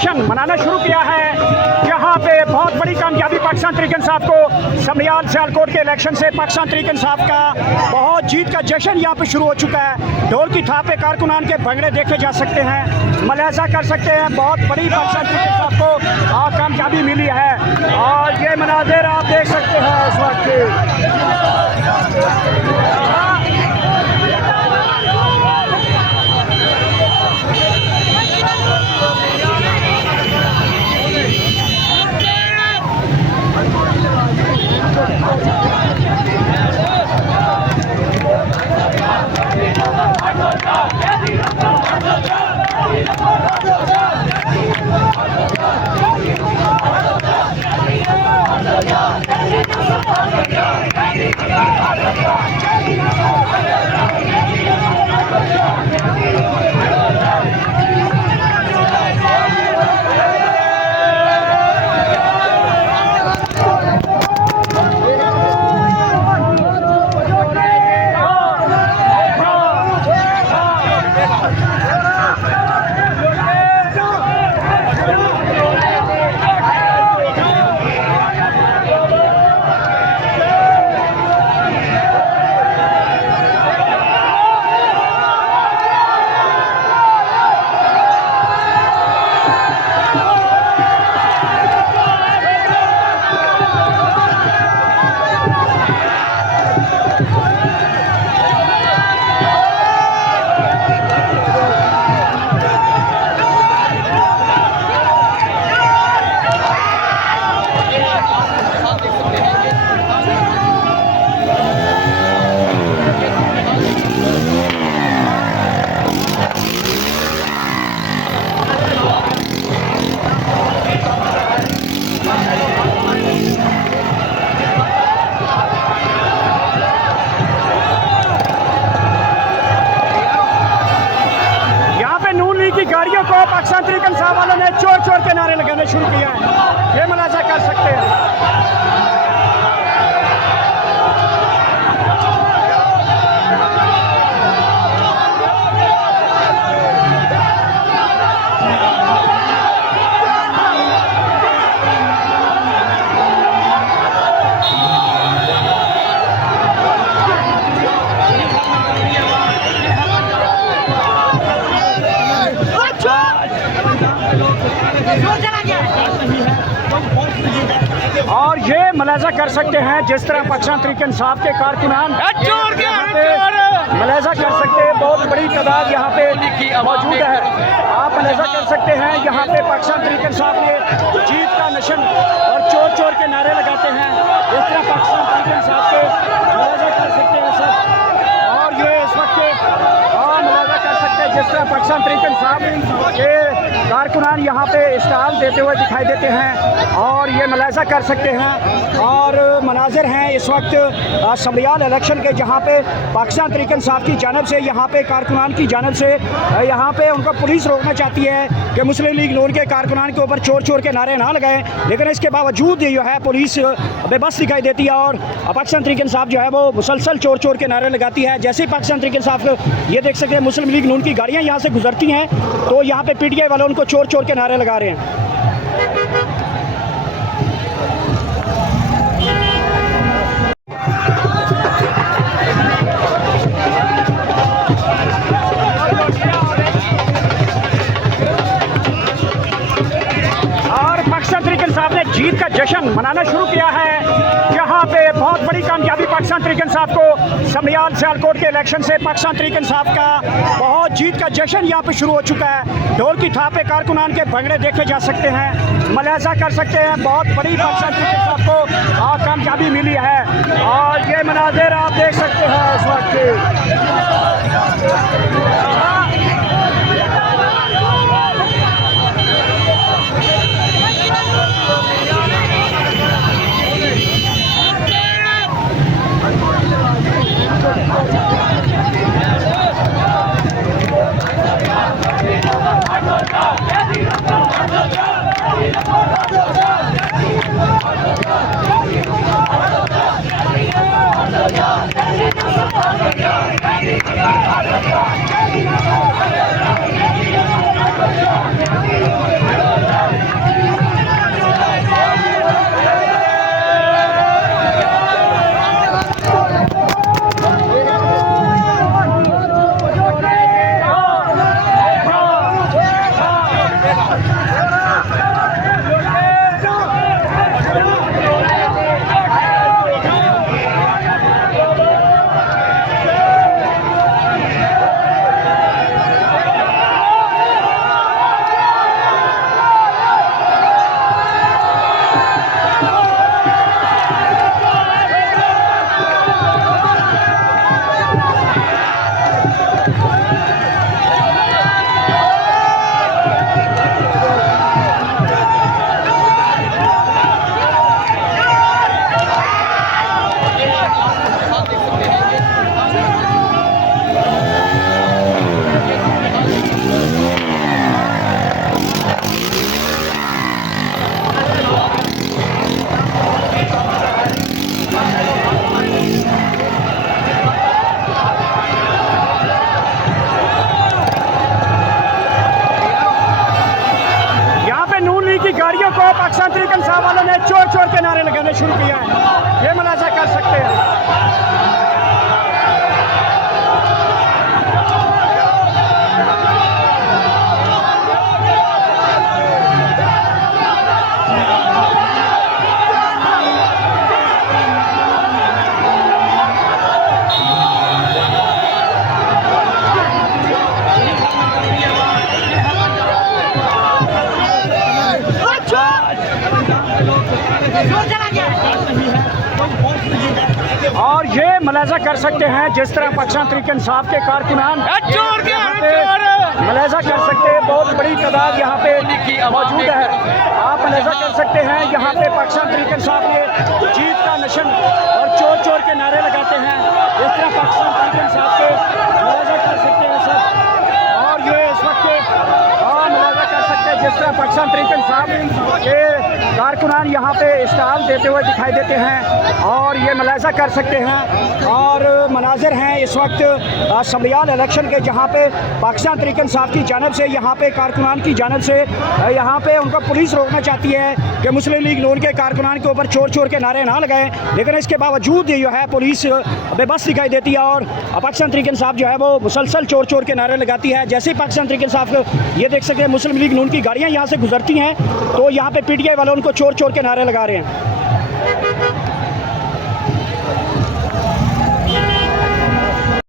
जश्न मनाना शुरू किया है। यहाँ पे बहुत बड़ी कामयाबी पाकिस्तान तहरीक इंसाफ को शमलियाल सियालकोट के इलेक्शन से पाकिस्तान तहरीक इंसाफ का बहुत जीत का जश्न यहाँ पे शुरू हो चुका है। ढोल की थाप पे कारकुनान के भंगड़े देखे जा सकते हैं, मुलाहिजा कर सकते हैं। बहुत बड़ी पाकिस्तान तहरीक इंसाफ को कामयाबी मिली है और ये मनाजिर आप देख सकते हैं इस वक्त। गाड़ियों को पाकिस्तान तहरीक इंसाफ वालों ने चोर चोर के नारे लगाने शुरू किया है, ये मुलाहिजा कर सकते हैं। और ये मुलाहिजा कर सकते हैं जिस तरह पाकिस्तान तहरीक इंसाफ के कारकुनान मुलाहिजा कर सकते हैं, बहुत बड़ी तादाद यहाँ पे मौजूद है। आप मुलाहिजा कर सकते हैं यहाँ पे पाकिस्तान तहरीक इंसाफ ने जीत का जश्न और चोर चोर के नारे लगाते हैं। इस तरह पाकिस्तान तहरीक इंसाफ के मुलाहिजा कर सकते हैं सब। और ये इस वक्त मुलाहिजा कर सकते हैं जिस तरह पाकिस्तान तहरीक इंसाफ के कारकुनान यहाँ पे इस्ताल देते हुए दिखाई देते हैं और ये मुलाहिजा कर सकते हैं। और मनाजिर हैं इस वक्त शमलियाल इलेक्शन के, जहाँ पे पाकिस्तान तहरीक इंसाफ की जानब से यहाँ पे कारकुनान की जानब से यहाँ पे उनको पुलिस रोकना चाहती है कि मुस्लिम लीग नून के कारकुनान के ऊपर चोर चोर के नारे ना लगाएं, लेकिन इसके बावजूद जो है पुलिस बेबस दिखाई देती है और पाकिस्तान तहरीक इंसाफ जो है वो मुसलसल चोर चोर के नारे लगाती है। जैसे ही पाकिस्तान तहरीक इंसाफ ये देख सकते हैं मुस्लिम लीग नून की गाड़ियाँ यहाँ से गुजरती हैं तो यहाँ पे PTI वाले उनको चोर चोर के नारे लगा रहे हैं। इंसाफ ने जीत का जश्न मनाना शुरू किया है। यहाँ पे बहुत बड़ी कामयाबी पाकिस्तान तहरीक इंसाफ को शमलियाल सियालकोट के इलेक्शन से पाकिस्तान तहरीक इंसाफ का बहुत जीत का जश्न यहाँ पे शुरू हो चुका है। ढोल की थाप पे कारकुनान के भंगड़े देखे जा सकते हैं, मुलाहिजा कर सकते हैं। बहुत बड़ी पाकिस्तान तहरीक इंसाफ को कामयाबी मिली है और ये मनाजिर आप देख सकते हैं इस वक्त। Yeah. चोर चोर के नारे लगाने शुरू किया है। ये मुलाजा कर सकते हैं। और ये मुलाजा कर सकते हैं जिस तरह पाकिस्तान तहरीक इंसाफ के कारकुनान मुलाजा कर सकते हैं। बहुत बड़ी तादाद यहाँ पे मौजूद है। आप मुलाजा कर सकते हैं यहाँ पे पाकिस्तान तहरीक इंसाफ ने जीत का नशन और चोर चोर के नारे लगाते हैं। इस तरह पाकिस्तान तहरीक इंसाफ के मुलाजा कर सकते हैं सब। और ये इस वक्त मुलाजा कर सकते हैं जिस तरह पाकिस्तान तहरीक इंसाफ के कारकुनान यहाँ पे इस्ताल देते हुए दिखाई देते हैं और ये मुलाजा कर सकते हैं। और मनाजिर हैं इस वक्त असम्बलियाल इलेक्शन के, जहाँ पे पाकिस्तान तहरीक इंसाफ की जानब से यहाँ पे कारकुनान की जानब से यहाँ पे उनको पुलिस रोकना चाहती है कि मुस्लिम लीग नून के कारकुनान के ऊपर चोर चोर के नारे ना लगाएं, लेकिन इसके बावजूद जो है पुलिस बेबस दिखाई देती है और पाकिस्तान तहरीक इंसाफ जो है वो मुसलसल चोर चोर के नारे लगाती है। जैसे ही पाकिस्तान तहरीक इंसाफ ये देख सकते हैं मुस्लिम लीग नून की गाड़ियाँ यहाँ से गुजरती हैं तो यहाँ पे PTI वाले उनको चोर चोर के नारे लगा रहे हैं।